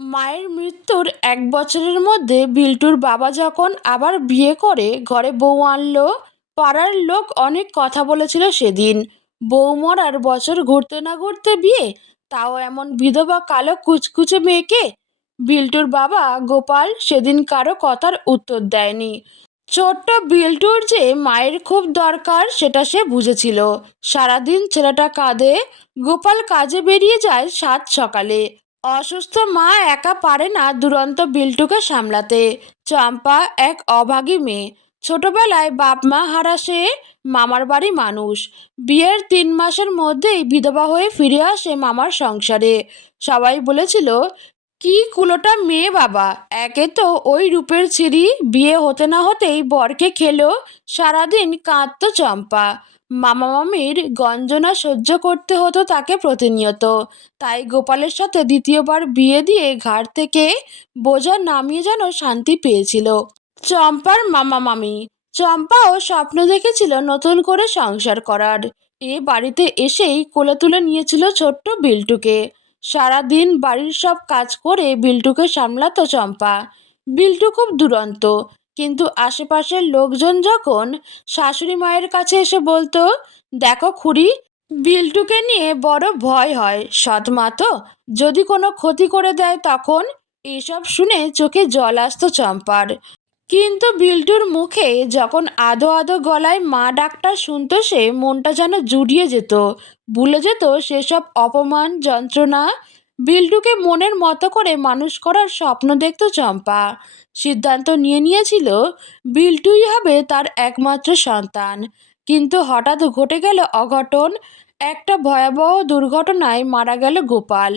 মায়ের মৃত্যুর ১ বছরের মধ্যে বিল্টুর বাবা যখন আবার বিয়ে করে ঘরে বউ আনলো, পাড়ার লোক অনেক কথা বলেছিল সেদিন। বউ মরার বছর ঘুরতে না ঘুরতে বিয়ে, তাও এমন বিধবা কালো কুচকুচে মেয়েকে। বিল্টুর বাবা গোপাল সেদিন কারো কথার উত্তর দেয়নি। ছোট্ট বিল্টুর যে মায়ের খুব দরকার সেটা সে বুঝেছিল। সারাদিন ছেলেটা কাঁদে, গোপাল কাজে বেরিয়ে যায় 7 সকালে। অসুস্থ মা একা পারে না দুরন্ত বিল্টুকে সামলাতে। চম্পা এক অভাগী মেয়ে, ছোটবেলায় বাপ মা হারা সে, মামার বাড়ি মানুষ। বিয়ের 3 মাসের মধ্যেই বিধবা হয়ে ফিরে আসে মামার সংসারে। সবাই বলেছিল, কি কুলোটা মেয়ে বাবা, একে তো ওই রূপের ছিরি, বিয়ে হতে না হতেই বরকে খেলো। সারাদিন কাঁদতো চম্পা, মামা মামির গঞ্জনা সহ্য করতে হতো তাকে প্রতিনিয়ত। তাই গোপালের সাথে দ্বিতীয়বার বিয়ে দিয়ে ঘাট থেকে বোঝা নামিয়ে যেন শান্তি পেয়েছিল চম্পার মামা মামি। চম্পাও স্বপ্ন দেখেছিল নতুন করে সংসার করার। এ বাড়িতে এসেই কোলে তুলে নিয়েছিল ছোট্ট বিল্টুকে। সারা দিন বাড়ির সব কাজ করে বিল্টুকে সামলাতো চম্পা। বিল্টু খুব দুরন্ত, কিন্তু আশেপাশের লোকজন যখন শাশুড়ি মায়ের কাছে এসে বলতো, দেখো খুড়ি, বিল্টুকে নিয়ে বড় ভয় হয়, সৎমা তো, যদি কোনো ক্ষতি করে দেয় তখন। এসব শুনে চোখে জল আসতো চম্পার। কিন্তু বিল্টুর মুখে যখন আদো আদো গলায় মা ডাকটা শুনতো সে মনটা যেন জুড়িয়ে যেত, ভুলে যেত সেসব অপমান যন্ত্রণা। বিল্টুকে মনের মতো করে মানুষ করার স্বপ্ন দেখত চম্পা। সিদ্ধান্ত নিয়ে নিয়েছিল বিল্টুই হবে তার একমাত্র সন্তান। কিন্তু হঠাৎ ঘটে গেল অঘটন। একটা ভয়াবহ দুর্ঘটনায় মারা গেল গোপাল।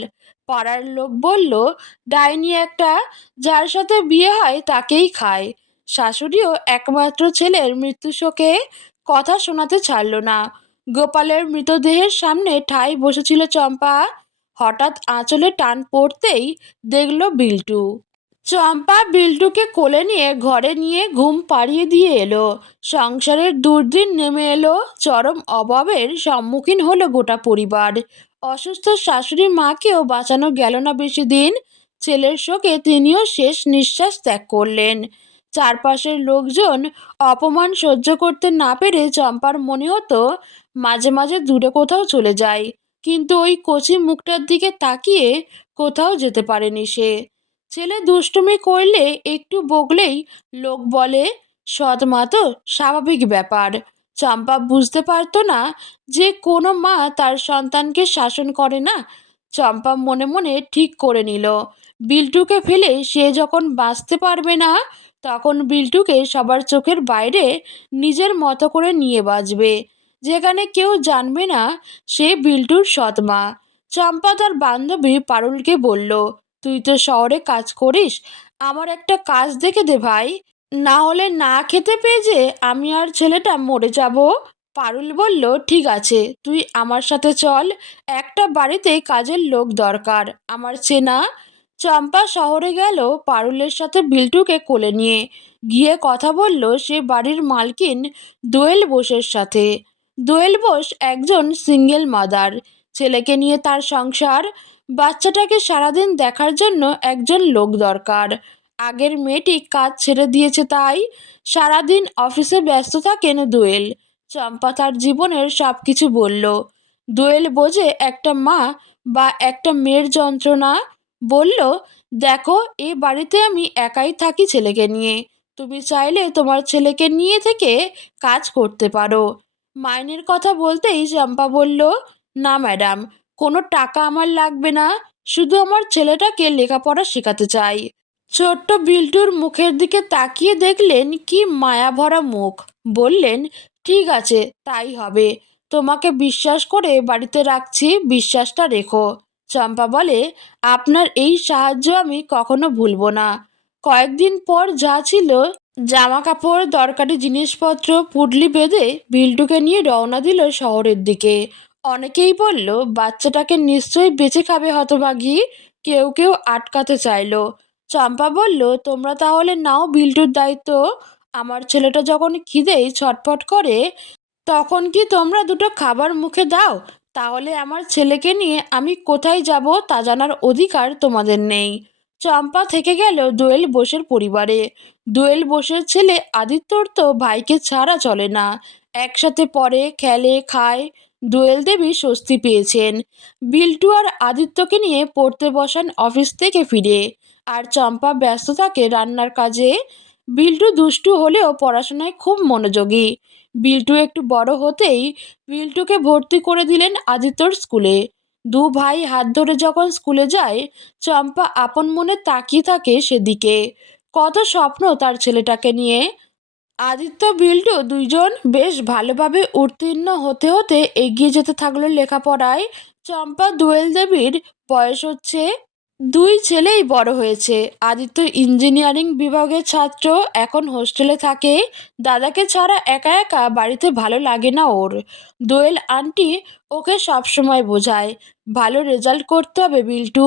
পাড়ার লোক বলল, ডাইনি একটা, যার সাথে বিয়ে হয় তাকেই খায়। শাশুড়িও একমাত্র ছেলের মৃত্যু শোকে কথা শোনাতে ছাড়ল না। গোপালের মৃতদেহের সামনে ঠাই বসেছিল চম্পা। হঠাৎ আঁচলে টান পড়তেই দেখল বিল্টু। চম্পা বিল্টুকে কোলে নিয়ে ঘরে নিয়ে ঘুম পাড়িয়ে দিয়ে এলো। সংসারের দুর্দিন নেমে এলো, চরম অভাবের সম্মুখীন হলো গোটা পরিবার। অসুস্থ শাশুড়ি মাকেও বাঁচানো গেল না বেশি দিন। ছেলের শোকে তিনিও শেষ নিঃশ্বাস ত্যাগ করলেন। চারপাশের লোকজন অপমান সহ্য করতে না পেরে চম্পার মনে হতো মাঝে মাঝে দূরে কোথাও চলে যায়, কিন্তু ওই কচি মুখটার দিকে তাকিয়ে কোথাও যেতে পারেনি সে। ছেলে দুষ্টুমি করলে একটু বকলেই লোক বলে, সৎ মা তো, স্বাভাবিক ব্যাপার। চম্পা বুঝতে পারতো না যে কোনো মা তার সন্তানকে শাসন করে না। চম্পা মনে মনে ঠিক করে নিল, বিল্টুকে ফেলে সে যখন বাঁচতে পারবে না, তখন বিল্টুকে সবার চোখের বাইরে নিজের মতো করে নিয়ে বাঁচবে, যেখানে কেউ জানবে না সে বিল্টুর সৎ মা। চম্পা তার বান্ধবী পারুলকে বলল, তুই তো শহরে কাজ করিস, আমার একটা কাজ দেখে দে ভাই, না হলে না খেতে পেয়ে যে আমি আর ছেলেটা মরে যাব। পারুল বলল, ঠিক আছে, তুই আমার সাথে চল, একটা বাড়িতে কাজের লোক দরকার আমার চেনা। চম্পা শহরে গেল পারুলের সাথে বিল্টুকে কোলে নিয়ে। গিয়ে কথা বলল সে বাড়ির মালকিন দোয়েল বোসের সাথে। দোয়েল বোস একজন সিঙ্গেল মাদার, ছেলেকে নিয়ে তার সংসার, বাচ্চাটাকে সারাদিন দেখার জন্য একজন লোক দরকার। আগের মেয়েটি কাজ ছেড়ে দিয়েছে, তাই সারাদিন অফিসে ব্যস্ত থাকেন দোয়েল। চম্পা তার জীবনের সব কিছু বলল। দোয়েল বোঝে একটা মা বা একটা মেয়ের যন্ত্রণা। বলল, দেখো, এ বাড়িতে আমি একাই থাকি ছেলেকে নিয়ে, তুমি চাইলে তোমার ছেলেকে নিয়ে থেকে কাজ করতে পারো। মাইনের কথা বলতেই চম্পা বলল, না ম্যাডাম, কোনো টাকা আমার লাগবে না, শুধু আমার ছেলেটাকে লেখাপড়া শেখাতে চাই। ছোট্ট বিল্টুর মুখের দিকে তাকিয়ে দেখলেন কি মায়াভরা মুখ। বললেন, ঠিক আছে, তাই হবে, তোমাকে বিশ্বাস করে বাড়িতে রাখছি, বিশ্বাসটা রেখো। চম্পা বলে, আপনার এই সাহায্য আমি কখনো ভুলবো না। কয়েকদিন পর যা ছিল জামা কাপড়, দরকারি জিনিসপত্র পুডলি বেঁধে বিল্টুকে নিয়ে রওনা দিল শহরের দিকে। অনেকেই বলল, বাচ্চাটাকে নিশ্চয়ই বেঁচে খাবে হতভাগী। কেউ কেউ আটকাতে চাইলো। চম্পা বলল, তোমরা তাহলে নাও বিল্টুর দায়িত্ব। আমার ছেলেটা যখন খিদেই ছটফট করে, তখন কি তোমরা দুটো খাবার মুখে দাও? তাহলে আমার ছেলেকে নিয়ে আমি কোথায় যাব তা জানার অধিকার তোমাদের নেই। চম্পা থেকে গেল দোয়েল বোসের পরিবারে। দোয়েল বোসের ছেলে আদিত্যর তো ভাইকে ছাড়া চলে না, একসাথে পড়ে খেলে খায়। দোয়েল দেবী স্বস্তি পেয়েছেন। বিল্টু আর আদিত্যকে নিয়ে পড়তে বসান অফিস থেকে ফিরে, আর চম্পা ব্যস্ত থাকে রান্নার কাজে। বিল্টু দুষ্টু হলেও পড়াশোনায় খুব মনোযোগী। বিল্টু একটু বড় হতেই বিল্টুকে ভর্তি করে দিলেন আদিত্যর স্কুলে। দু ভাই হাত ধরে যখন স্কুলে যায়, চম্পা আপন মনে তাকিয়ে থাকে সেদিকে। কত স্বপ্ন তার ছেলেটাকে নিয়ে। আদিত্য বিল্টু দুইজন বেশ ভালোভাবে উত্তীর্ণ হতে হতে এগিয়ে যেতে থাকলো লেখাপড়ায়। চম্পা দোয়েল দেবীর বয়স হচ্ছে, দুই ছেলেই বড় হয়েছে। আদিত্য ইঞ্জিনিয়ারিং বিভাগের ছাত্র, এখন হোস্টেলে থাকে। দাদাকে ছাড়া একা একা বাড়িতে ভালো লাগে না ওর। দোয়েল আন্টি ওকে সবসময় বোঝায়, ভালো রেজাল্ট করতে হবে বিল্টু,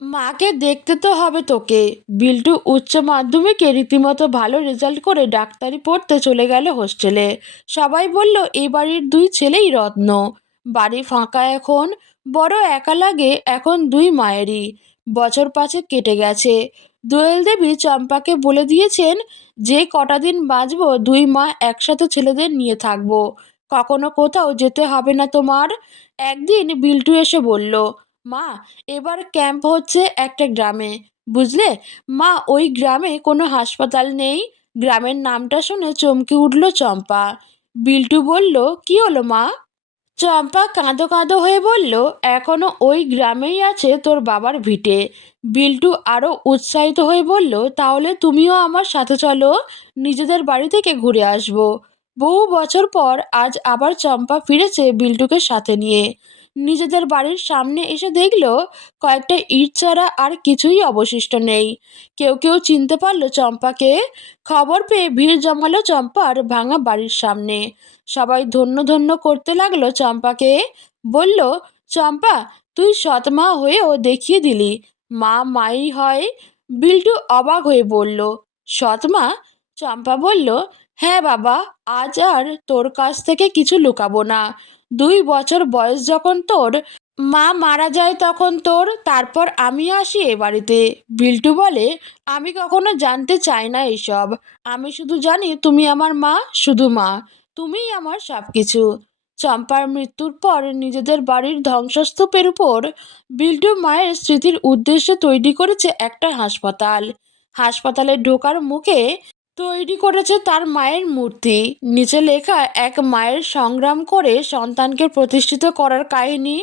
মাকে দেখতে তো হবে তোকে। বিল্টু উচ্চ মাধ্যমিকে রীতিমতো ভালো রেজাল্ট করে ডাক্তারি পড়তে চলে গেল হোস্টেলে। সবাই বলল এই বাড়ির দুই ছেলেই রত্ন। বাড়ি ফাঁকা এখন, বড় একা লাগে এখন দুই মায়েরই। বছর পাঁচেক কেটে গেছে। দোয়েল দেবী চম্পাকে বলে দিয়েছেন, যে কটা দিন বাঁচবো দুই মা একসাথে ছেলেদের নিয়ে থাকবো, কখনো কোথাও যেতে হবে না তোমার। একদিন বিল্টু এসে বলল, মা, এবার ক্যাম্প হচ্ছে একটা গ্রামে, বুঝলে মা, ওই গ্রামে কোনো হাসপাতাল নেই। গ্রামের নামটা শুনে চমকে উঠল চম্পা। বিল্টু বলল, কি হলো মা? চম্পা কাঁদো কাঁদো হয়ে বলল, এখনো ওই গ্রামেই আছে তোর বাবার ভিটে। বিল্টু আরও উৎসাহিত হয়ে বলল, তাহলে তুমিও আমার সাথে চলো, নিজেদের বাড়ি থেকে ঘুরে আসবো। বহু বছর পর আজ আবার চম্পা ফিরেছে বিল্টুকে সাথে নিয়ে। নিজেদের বাড়ির সামনে এসে দেখল কয়েকটা ইট ছাড়া আর কিছুই অবশিষ্ট নেই। কেউ কেউ চিনতে পারলো চম্পাকে। খবর পেয়ে ভিড় জমালো চম্পার ভাঙা বাড়ির সামনে। সবাই ধন্য ধন্য করতে লাগলো চম্পাকে। বলল, চম্পা, তুই সৎমা হয়েও দেখিয়ে দিলি, মা মাই হয়। বিল্টু অবাক হয়ে বলল, সৎমা? চম্পা বলল, হ্যাঁ বাবা, আজ আর তোর কাছ থেকে কিছু লুকাবো না। 2 বছর বয়স যখন তোর, মা মারা যায় তখন তোর, তারপর আমি আসি এ বাড়িতে। বিল্টু বলে, আমি কখনো জানতে চাই না এসব। আমি শুধু জানি তুমি আমার মা, শুধু মা, তুমিই আমার সব কিছু। চম্পার মৃত্যুর পর নিজেদের বাড়ির ধ্বংসস্তূপের উপর বিল্টু মায়ের স্মৃতির উদ্দেশ্যে তৈরি করেছে একটা হাসপাতাল। হাসপাতালে ঢোকার মুখে তৈরি করেছে তার মায়ের মূর্তি। নিচে লেখা, এক মায়ের সংগ্রাম করে সন্তানকে প্রতিষ্ঠিত করার কাহিনী।